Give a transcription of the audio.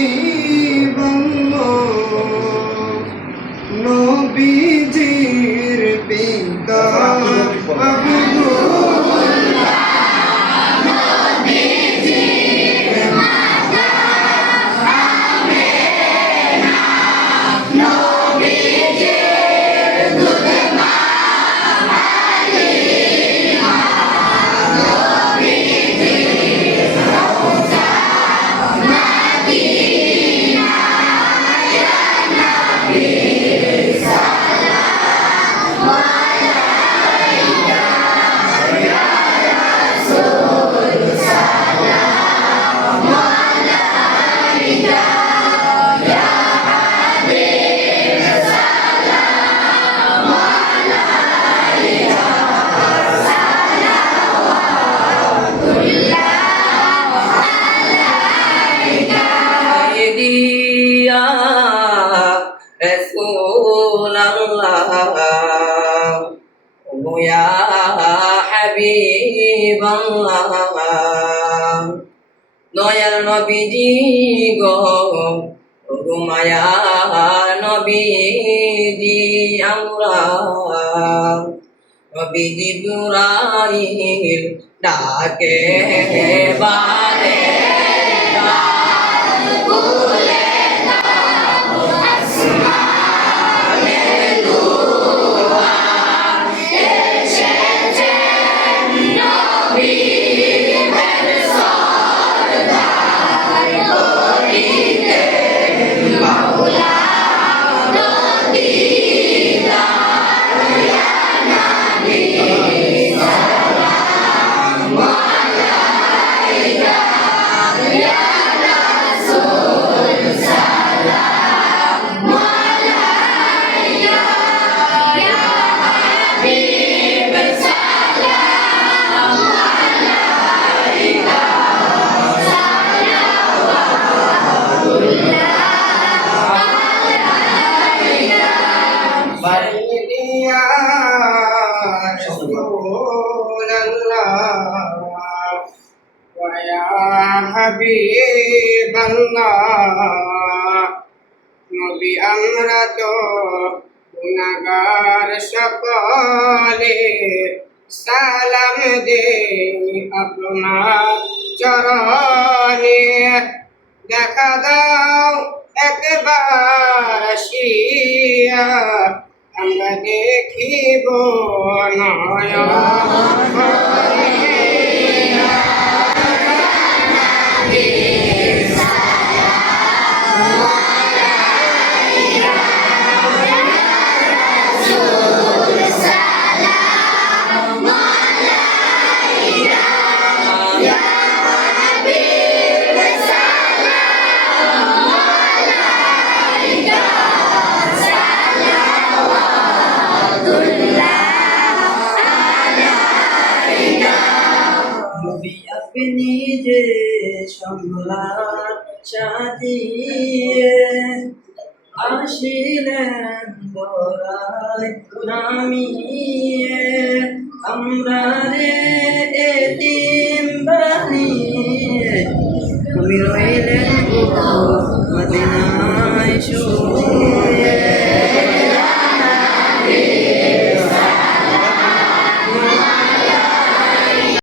হাবিবম নবীজির পিতা। رسول الله ويا حبيب الله দয়াল নবীজি গো গো মায়ার নবীজি আমরা নবীজি দুরাইল ডাকে বারে بلديا হাবিব নবী আমরা তো গুণাগার সকলে। সালাম দে আপনার চরণে। দেখা দাও একবার শিয়া আমরা দেখিব নয় হবে নিজে সম্রাট সাজিয়ে আসিলেন বরায় নামিয়ে। আমরা রে এদিন বানিয়ে। তুমি রইলেন মদিনায় শুনিয়ে